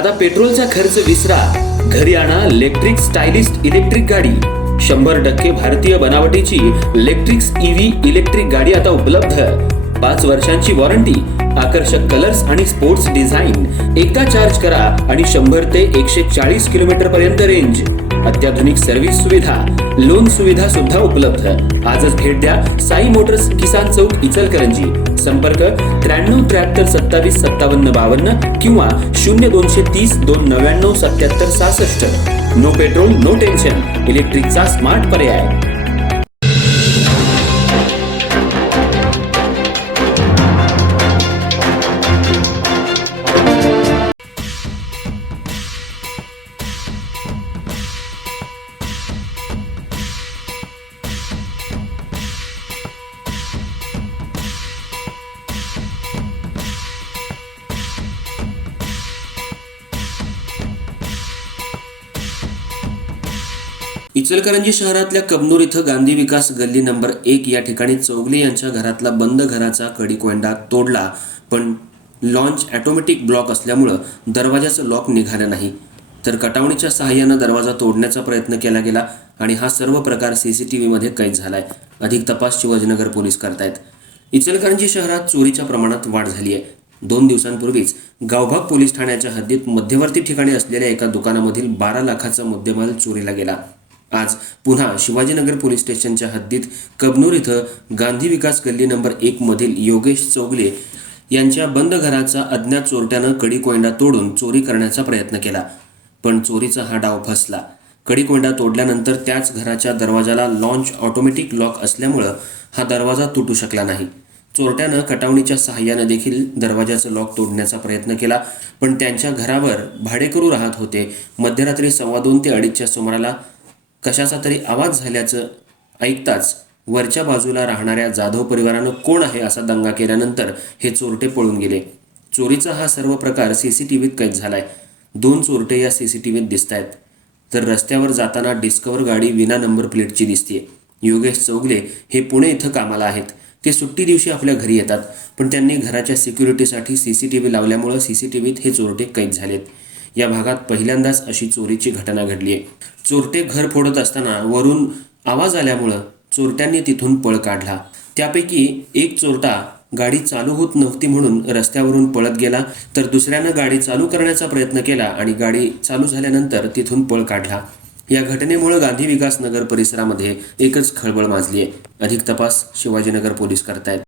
आता पेट्रोलचा खर्च विसरा, घरी आणा इलेक्ट्रिक स्टायलिस्ट इलेक्ट्रिक गाडी। 100% भारतीय बनावटीची इलेक्ट्रिक्स ईव्ही इलेक्ट्रिक गाडी आता उपलब्ध। 5 वर्षांची वॉरंटी, आकर्षक कलर्स आणि स्पोर्ट्स डिझाइन। एकदा चार्ज करा आणि 100 ते 140 किलोमीटर पर्यंत रेंज। अत्याधुनिक सर्व्हिस सुविधा, लोन सुविधा सुद्धा उपलब्ध। आजच भेट द्या साई मोटर्स, किसान चौक, इचलकरंजी। संपर्क 93 73 27 57 52 किंवा 0230 299 77 66। नो पेट्रोल नो टेन्शन, इलेक्ट्रिकचा स्मार्ट पर्याय। इचलकरंजी शहरातल्या कबनूर इथं गांधी विकास गल्ली नंबर 1 या ठिकाणी चौगले यांच्या घरातला बंद घराचा कडी-कोंडा तोडला, पण लॉन्च ऑटोमॅटिक ब्लॉक असल्यामुळे दरवाजाचं लॉक निघालं नाही। तर कटावणीच्या सहाय्याने दरवाजा तोडण्याचा प्रयत्न केला गेला आणि हा सर्व प्रकार सीसीटीव्ही मध्ये कैद झालाय। अधिक तपास शिवाजीनगर पोलीस करतायत। इचलकरंजी शहरात चोरीच्या प्रमाणात वाढ झाली आहे। 2 दिवसांपूर्वीच गावभाग पोलीस ठाण्याच्या हद्दीत मध्यवर्ती ठिकाणी असलेल्या एका दुकानामधील 12 लाखाचा मुद्देमाल चोरीला गेला। आज पुन्हा शिवाजीनगर पोलीस स्टेशनच्या हद्दीत कबनूर इथं गांधी विकास गल्ली नंबर 1 मधील योगेश चौगले यांच्या बंद घराचा अज्ञात चोरट्यानं कडी-कोंडा तोडून चोरी करण्याचा प्रयत्न केला, पण चोरीचा हा डाव फसला। कडी-कोंडा तोडल्यानंतर त्याच घराच्या दरवाजाला लॉन्च ऑटोमॅटिक लॉक असल्यामुळे हा दरवाजा तुटू शकला नाही। चोरट्यानं कटावणीच्या सहाय्याने देखील दरवाजाचं लॉक तोडण्याचा प्रयत्न केला, पण त्यांच्या घरावर भाडेकरू राहत होते। मध्यरात्री 2:15 ते 2:30च्या सुमाराला कशाचा तरी आवाज झाल्याचं ऐकताच वरच्या बाजूला राहणाऱ्या जाधव परिवारानं कोण आहे असा दंगा केल्यानंतर हे चोरटे पळून गेले। चोरीचा हा सर्व प्रकार सीसीटीव्हीत कैद झालाय। 2 चोरटे या सीसीटीव्हीत दिसतायत, तर रस्त्यावर जाताना डिस्कवर गाडी विना नंबर प्लेटची दिसते। योगेश चौगले हे पुणे इथं कामाला आहेत। ते सुट्टी दिवशी आपल्या घरी येतात, पण त्यांनी घराच्या सिक्युरिटीसाठी सीसीटीव्ही लावल्यामुळे सीसीटीव्हीत हे चोरटे कैद झालेत। या भागात पहिल्यांदाच अशी चोरीची घटना घडली आहे। चोरटे घर फोडत असताना वरून आवाज आल्यामुळे चोरट्यांनी तिथून पळ काढला। त्यापैकी एक चोरटा गाडी चालू होत नव्हती म्हणून रस्त्यावरून पळत गेला, तर दुसऱ्यानं गाडी चालू करण्याचा प्रयत्न केला आणि गाडी चालू झाल्यानंतर तिथून पळ काढला। या घटनेमुळे गांधी विकास नगर परिसरामध्ये एकच खळबळ माजली आहे। अधिक तपास शिवाजीनगर पोलीस करतायत।